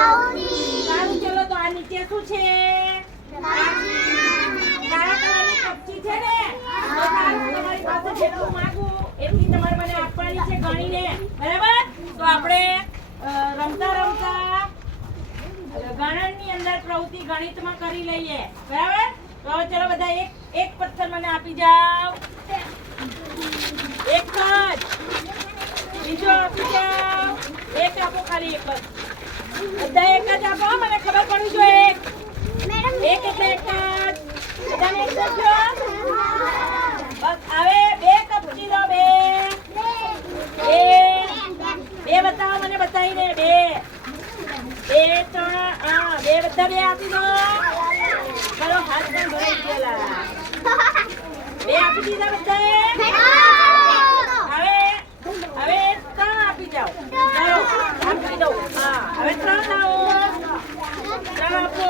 સારું ચલો તો આ નીચે શું છે? કાળા કલરની કપચી છે ને? તો સારું તમારી પાસે જેટલું માંગું એટલી તમારે મને આપવાની છે ગણીને, બરાબર? તો આપણે રમતા રમતા ગણનની અંદર પ્રવૃત્તિ ગણિતમાં કરી લઈએ, બરાબર? તો ચલો બધા એક પથ્થર મને આપી જાઓ. એક જ. બીજો આપી જાઓ. એક આપો, ખાલી એક જ. બધા એક જ આપો, મને ખબર પડવી જોઈએ. એક એટલે એક જ. બધાને એક જ જો. બસ હવે બે કપચી દો. બે બતાવો મને, બતાવીને બે ત્રણ. હા, બે બધા બે આપી દો. ચલો હાથ પણ ભરાઈ ગયેલા. બે આપી દીધા બધાએ. હવે ત્રણ આપી જાઓ. ચલો આપી દઉં. હા, હવે ત્રણ લાવો. ત્રણ આપો.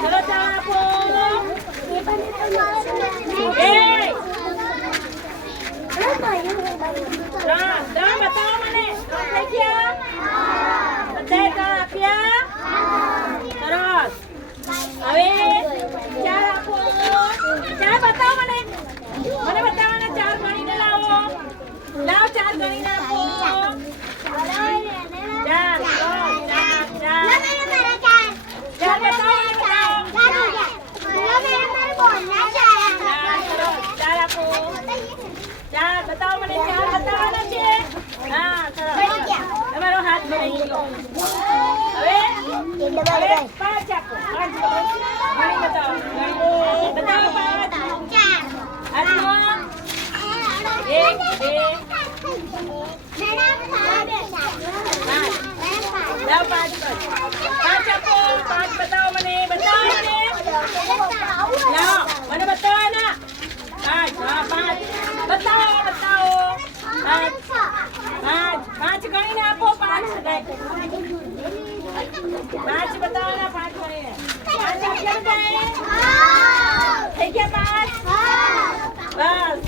ચલો ચાર આપો. ત્રણ બતાવો મને. થઈ ગયા બધાએ ત્રણ આપ્યા. સરસ. હવે ચાર આપો. ચાર બતાવો મને બતાવવાના. ચાર ગણીને લાવો. ચાર ગણીને આપો. ચાર બતાવો. ચાર આપો. ચાર બતાવો મને. ચાર બતાવવાના છે. હા, સરસ. તમારો હાથ ભરાઈ ગયો. હવે પાંચ આપો. પાંચ બતાવો. બતાવો પાંચ. હાથમાં એક, બે, લાવ પાંચ. પાંચ આપો. પાંચ બતાવો મને. બતાવો મને. લાવો મને બતાવવાના. પાંચ. હા, પાંચ બતાવો. પાંચ ગણીને આપો. પાંચ બતાવવાના. પાંચ ગણીને. પાંચ આપ્યા બધાએ? થઈ ગયા પાંચ? બસ.